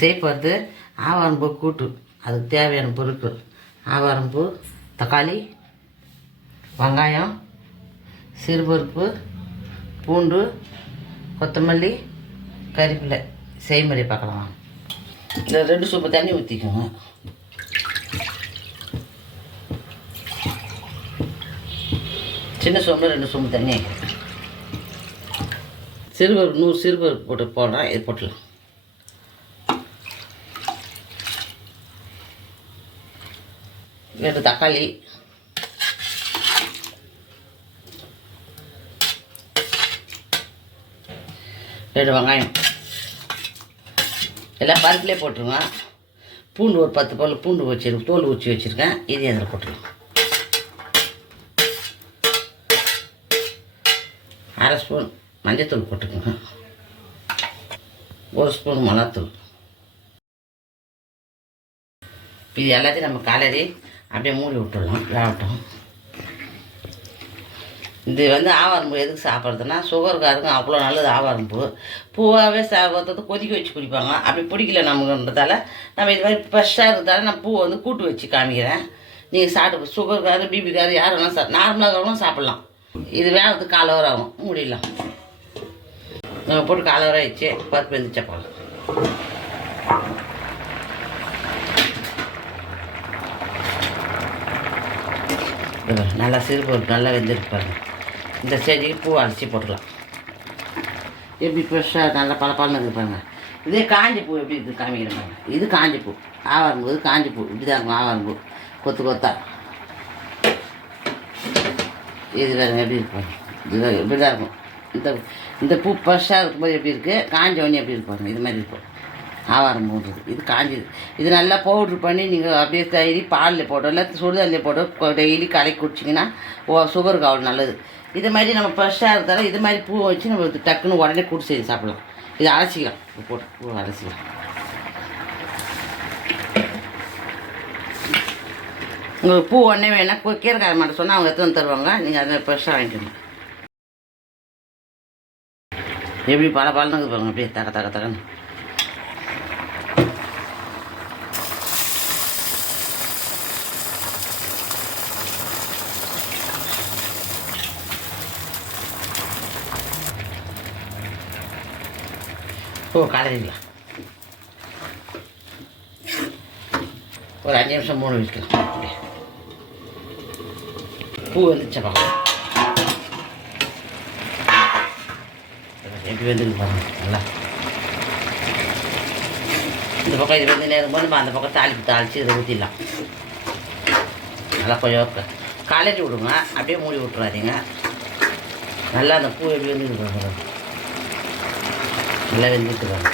செய்ய போகிறது ஆவாரம்பூ கூட்டு. அதுக்கு தேவையான பொருட்கள் ஆவாரம்பூ, தக்காளி, வெங்காயம், சிறுபருப்பு, பூண்டு, கொத்தமல்லி, கறிவேப்பிலை. செய்முறை பார்க்கலாம். இந்த 2 சொம்பு தண்ணி ஊற்றிக்கோங்க. சின்ன சொம்பு 2 சொம்பு தண்ணி வைக்கிறேன். சிறுபருப்பு 100 சிறுபருப்பு போடுறேன். இது போட்டுடலாம். ரெண்டு தக்காளி, ரெண்டு வெங்காயம் எல்லாம் பருப்புலேயே போட்டுருங்க. பூண்டு ஒரு 10 பல் பூண்டு வச்சுருக்கேன், தோல் ஊற்றி வச்சுருக்கேன். இது அதில் போட்டுருங்க. 1/2 ஸ்பூன் மஞ்சத்தூள் போட்டுக்கோங்க. 1 ஸ்பூன் மிளகாத்தூள். இது எல்லாத்தையும் நம்ம கலரி அப்படியே மூடி விட்டுடலாம். வேகட்டும். இது ஆவாரம்பூ எதுக்கு சாப்பிட்றதுன்னா சுகருக்காருக்கும் அவ்வளோ நல்லது. ஆவாரம்பூ பூவாகவே சாப்பிட்றது கொதிக்க வச்சு குடிப்பாங்க. அப்படி பிடிக்கல நமக்குன்றதால நம்ம இது மாதிரி ஃப்ரெஷ்ஷாக இருக்கிறதால நான் பூவை கூட்டு வச்சு காமிக்கிறேன். நீங்கள் சாப்பிட்டு சுகருக்காரு, பிபிக்காரு யார் வேணாலும் நார்மலாக இருக்கவங்களும் சாப்பிட்லாம். இது வேகிறதுக்கு 1/4 ஹவர் ஆகும். மூடிடலாம். நம்ம போட்டு 1/4 ஹவர் ஆகிடுச்சு. பருப்பு வெந்துச்சா போகலாம். நல்லா சிறுபருப்பு நல்லா வெந்திருப்பாங்க. இந்த ஸ்டேஜுக்கு பூ அரைச்சி போட்டுக்கலாம். எப்படி ஃப்ரெஷ்ஷாக நல்லா பழப்பழன்னு இருப்பாங்க. இதே காஞ்சி பூ எப்படி இருக்குது காமிக்கிறேன். இது காஞ்சி பூ. ஆவாரம்பூ இது காஞ்சி பூ. இப்படி தான் இருக்கும் ஆவாரம்பூ, கொத்து கொத்தா. இது வேறு எப்படி இருப்பாங்க. இது இப்படி தான் இருக்கும். இந்த பூ ஃப்ரெஷ்ஷாக இருக்கும்போது எப்படி இருக்குது, காஞ்ச உடனே எப்படி இருப்பாங்க. இது மாதிரி இருக்கும் ஆவாரம்பூன்றது. இது காஞ்சிது. இது நல்லா பவுட்ரு பண்ணி நீங்கள் அப்படியே டெய்லி பாலில் போட்டோம் இல்லை சுடுதண்ணில் போட்டு டெய்லி கலக்கி குடிச்சிங்கன்னா சுகருக்கு அவ்வளோ நல்லது. இது மாதிரி நம்ம ஃப்ரெஷ்ஷாக இருந்தாலும் இது மாதிரி பூவை வச்சு நம்ம டக்குன்னு உடனே கூட்டு செய்து சாப்பிடலாம். இதை அரைச்சிக்கலாம். போட்டு பூ அரைச்சிக்கலாம். உங்களுக்கு பூ உடனே வேணால் கீரைக்கார மாட்ட சொன்னால் அவங்க எடுத்து தருவாங்க. நீங்கள் அதை ஃப்ரெஷ்ஷாக வாங்கிக்கணும். எப்படி பழன்னு பாருங்க. அப்படியே தகன்னு கலரிக்கலாம். ஒரு 5 நிமிஷம் 3 வைக்கலாம். பூ வந்துச்சா பார்க்கலாம். எப்படி வந்துருக்கு பாருங்க. நல்லா இந்த பக்கம் இது நேரம் போது நம்ம அந்த பக்கம் தாளித்து இதை ஊற்றிடலாம். நல்லா கொஞ்சம் கலரி விடுங்க. அப்படியே மூடி விட்டுறாதீங்க. நல்லா அந்த பூ எப்படி வந்துருக்கு நல்லா வெந்துட்டு வாங்க.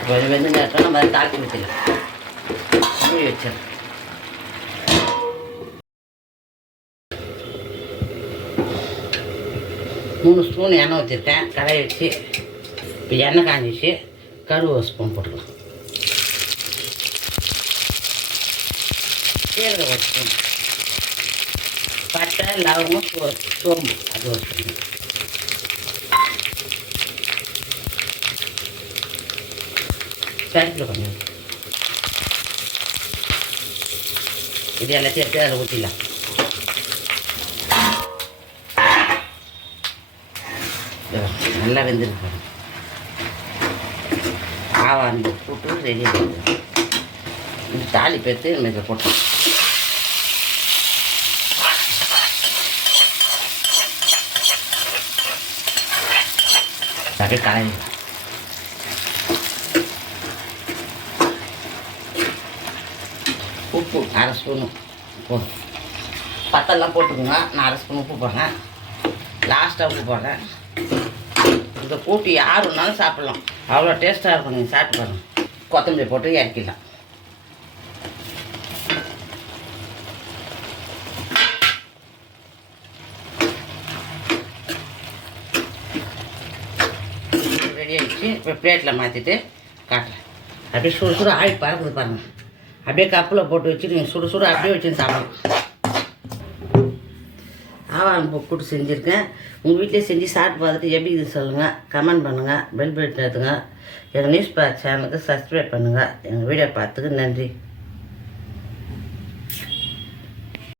இப்போ வெந்து நேரத்தில் நம்ம அதை தாளித்து ஊற்றிடலாம். மூடி வச்சிடலாம். மூணு ஸ்பூன் எண்ணெய் ஊற்றிருக்கேன். கடாயை வச்சு இப்போ எண்ணெய் காஞ்சிச்சு. கடுகு 1 ஸ்பூன் போட்டுக்கலாம். சீரகம் 1 ஸ்பூன், பட்டை, லவங்கம், சோம்பு அது 1 ஸ்பூன். கருப்பில் கொஞ்சம் இது எல்லாத்தையும் எடுத்து அதில் ஊற்றிடலாம். நல்லா வெந்திருக்கு. ஆவாரம்பூ போட்டு ரெடி ஆகிடுது. இந்த தாளிப்பு எடுத்து நம்ம இதில் போட்டோம். அப்படியே கலரி உப்பு 1/2 ஸ்பூனு போதும். பத்தெல்லாம் போட்டுக்கோங்க. நான் 1/2 ஸ்பூன் உப்பு போடுறேன். லாஸ்ட்டாக உப்பு போடுறேன். இந்த கூட்டு யார் வேணாலும் சாப்பிட்லாம். அவ்வளோ டேஸ்ட்டாக இருக்கும். நீங்கள் சாப்பிட்டு பாருங்கள். கொத்தமல்லி போட்டு இறக்கிடலாம். ரெடி ஆகிடுச்சு. இப்போ பிளேட்டில் மாற்றிட்டு காட்டுறேன். அப்படியே சுடு ஆவி பறக்குது பாருங்கள். அப்படியே கப்பில் போட்டு வச்சு நீங்கள் சுடு அப்படியே வச்சு சாப்பிடலாம். ஆவாரம் பூ கூட்டு செஞ்சுருக்கேன். உங்கள் வீட்டிலே செஞ்சு சாப்பிட்டு பார்த்துட்டு எப்படி இது சொல்லுங்கள், கமெண்ட் பண்ணுங்கள், பெல் பட்டன் எடுத்துங்க. எங்கள் நியூஸ் பேக் சேனலுக்கு சப்ஸ்கிரைப் பண்ணுங்கள். எங்கள் வீடியோ பார்த்துக்கு நன்றி.